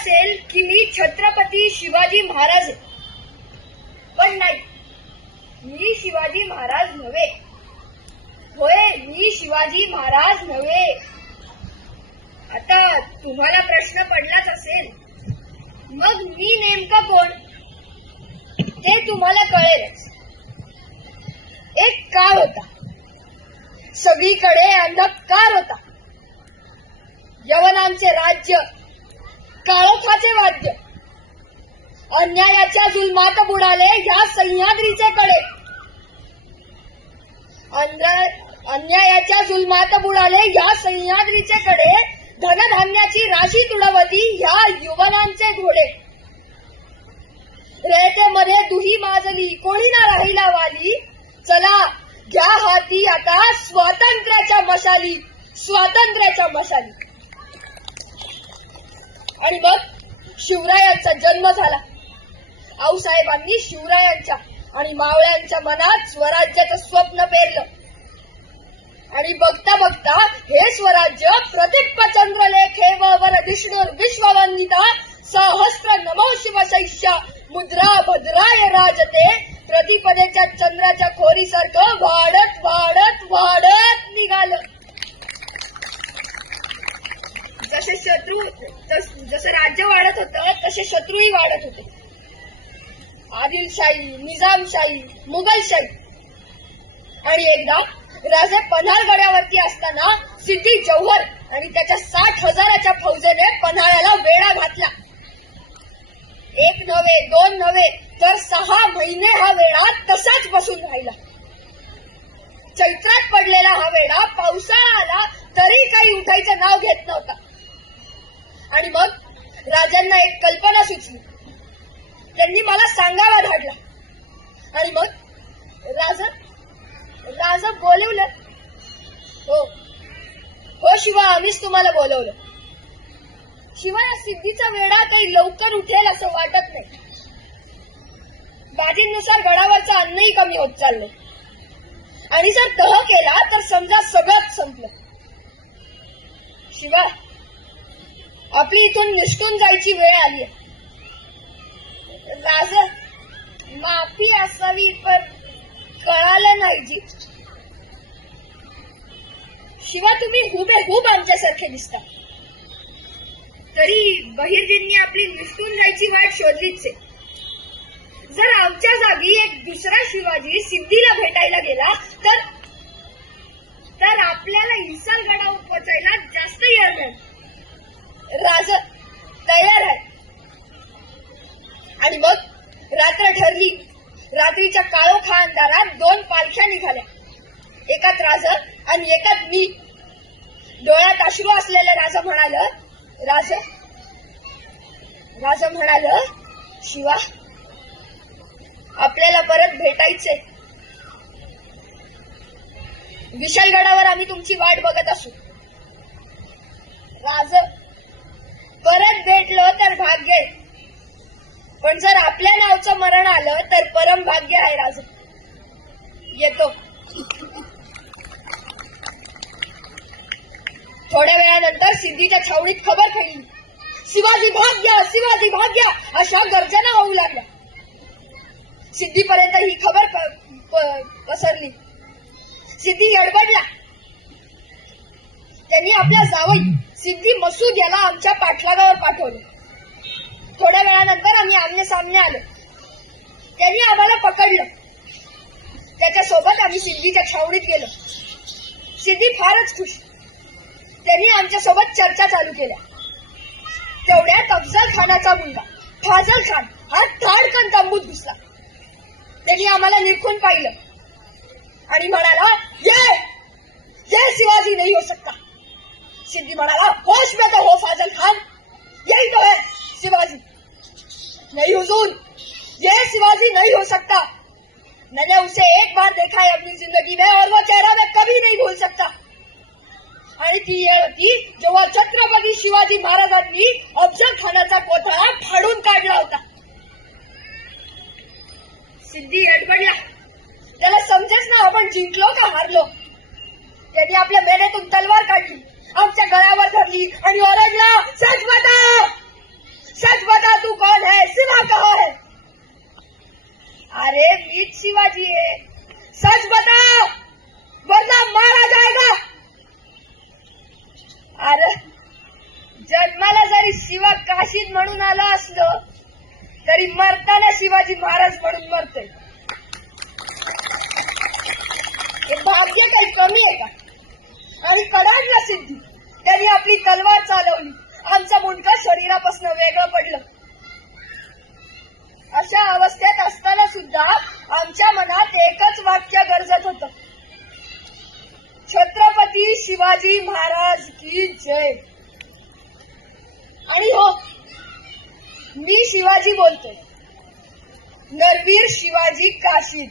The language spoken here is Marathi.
असेल की मी छत्रपती शिवाजी महाराज आहे. पण नाही, मी शिवाजी महाराज नव्हे. होय, मी शिवाजी महाराज नव्हे. आता तुम्हाला प्रश्न पडलाच असेल, मग मी नेमकं कोण ते तुम्हाला कळेलच. एक काळ होता, सगळीकडे अंधकार होता. यवनांचे राज्य, काळोखाचे वाद्य, अन्यायाच्या जुलमात बुडाले ह्या सह्याद्रीचे कडे. अन्यायाच्या जुलमात बुडाले ह्या सह्याद्रीचे कडे. धनधान्याची राशी तुडवती ह्या युवनांचे घोडे. रयतेमध्ये दुही माजली, कोणी ना राहिला वाली. चला घ्या हाती आता स्वातंत्र्याच्या मशाली, स्वातंत्र्याच्या मशाली. आणि मग शिवरायांचा जन्म झाला. आऊसाहेबांनी शिवरायांच्या आणि मावळ्यांच्या मनात स्वराज्याचं स्वप्न पेरलं. आणि बघता बघता हे स्वराज्य प्रदीप्त चंद्रलेखे वर विष्णुर विश्ववंदिता सहस्त्र नमो शिवशैष्या मुद्रा भद्राय राजते. प्रतिपदेच्या चंद्राच्या खोरीसारखं वाढत वाढत वाढत निघालं. जसं राज्य वाढत होतं तसे शत्रूही वाढत होते. आदिलशाही, निजामशाही, मुघलशाही. आणि एकदा राजे पन्हाळगडावरती असताना सिद्धी जौहर आणि त्याच्या 60,000च्या फौजेने पन्हाळ्याला वेढा घातला. एक नव्हे, दोन नव्हे, तर 6 महिने हा वेढा तसाच बसून राहिला. चैत्रात पडलेला हा वेढा पावसाळा आला तरी काही उठायचं नाव घेत नव्हता. आणि मग राजांना एक कल्पना सुचली. त्यांनी मला सांगावा धाडला. आणि मग राजा बोलवलं. हो शिवा, आम्हीच तुम्हाला बोलवलं. शिवाय सिद्धीचा वेढा काही लवकर उठेल असं वाटत नाही. बाजींनुसार गडावरचं अन्नही कमी होत चाललंय. आणि जर तह केला तर समजा सगळंच संपलं. शिवाय आपली इथून निसटून जायची वेळ आली आहे. राजा, माफी असावी पण कळालं नाही जी. शिवाय तुम्ही हुबेहूब आमच्यासारखे दिसता. तरी बहिर्जींनी आपली निसटून जायची वाट शोधलीच आहे. जर आमच्या जागी एक दुसरा शिवाजी सिद्धीला भेटायला गेला तर आपल्याला हिसाल गडावर पोचायला जास्त वेळ मिळेल. राजा तयार आहे. आणि मग रात्र ठरली. रात्रीच्या काळोखा अंधारात 2 पालख्या निघाल्या. एकात राजा आणि एकात मी. डोळ्यात अश्रू असलेलं राजा म्हणालं, शिवा, आपल्याला परत भेटायचंय. विशालगडावर आम्ही तुमची वाट बघत असू. राजा, परत भेटलो तर भाग्य आहे, पण जर आपल्या नावचं मरण आलं तर परम भाग्य आहे. राजा, येतो. थोड्या वेळानंतर सिद्धीच्या छावणीत खबर फैलली. शिवाजी भाग्य, शिवाजी भाग्य अशा गर्जना होऊ लागल्या. सिद्धीपर्यंत ही खबर पसरली. सिद्धी गडबडला. त्यांनी आपल्या जावई सिद्धी मसूद याला आमच्या पाठलागावर पाठवलं. थोड्या वेळानंतर आम्ही आमने सामने आलो. त्यांनी आम्हाला पकडलं. त्याच्यासोबत आम्ही सिद्धीच्या छावणीत गेलो. सिद्धी फारच खुश. त्यांनी आमच्यासोबत चर्चा चालू केल्या. तेवढ्यात अफजल खानाचा मुलगा फाजल खान हा ताडकन तंबूत घुसला. त्यांनी आम्हाला निरखून पाहिलं आणि म्हणाला, ये शिवाजी नहीं हो सकता. सिद्धी म्हणाला, होश में तो हो फाजल खान, यही तो है शिवाजी. नहीं हुजूर, ये शिवाजी नहीं हो सकता. मैंने उसे एक बार देखा है अपनी जिंदगी में और वो चेहरा मैं कभी नहीं भूल सकता. आणि ती वेळ होती जेव्हा छत्रपती शिवाजी महाराजांनी अफजल खानाचा कोथळा फाडून काढला होता. सिद्धी गडबडला. त्याला समजेच ना आपण जिंकलो का हारलो. त्यांनी आपल्या मेनेतून तलवार काढली, आमच्या गळ्यावर धरली आणि ओरडला, सच बता, शिवाजी है, सच बताओ वरना मारा जाएगा. अरे जन्माला जरी शिवा काशीद म्हणून आलं असलं तरी मरताना शिवाजी महाराज म्हणून मरतोय. हे भाग्य काही कमी आहे का? आणि कडाडला सिद्धी त्यांनी आपली तलवार चालवली, आमचं मुंडकं शरीरापासून वेगळं पडलं. अशा अवस्थेत असताना सुद्धा आमच्या मनात एकच वाक्य गरजत होतं, छत्रपती शिवाजी महाराज की जय. आणि हो, मी शिवाजी बोलतोय, नरवीर शिवाजी काशीद.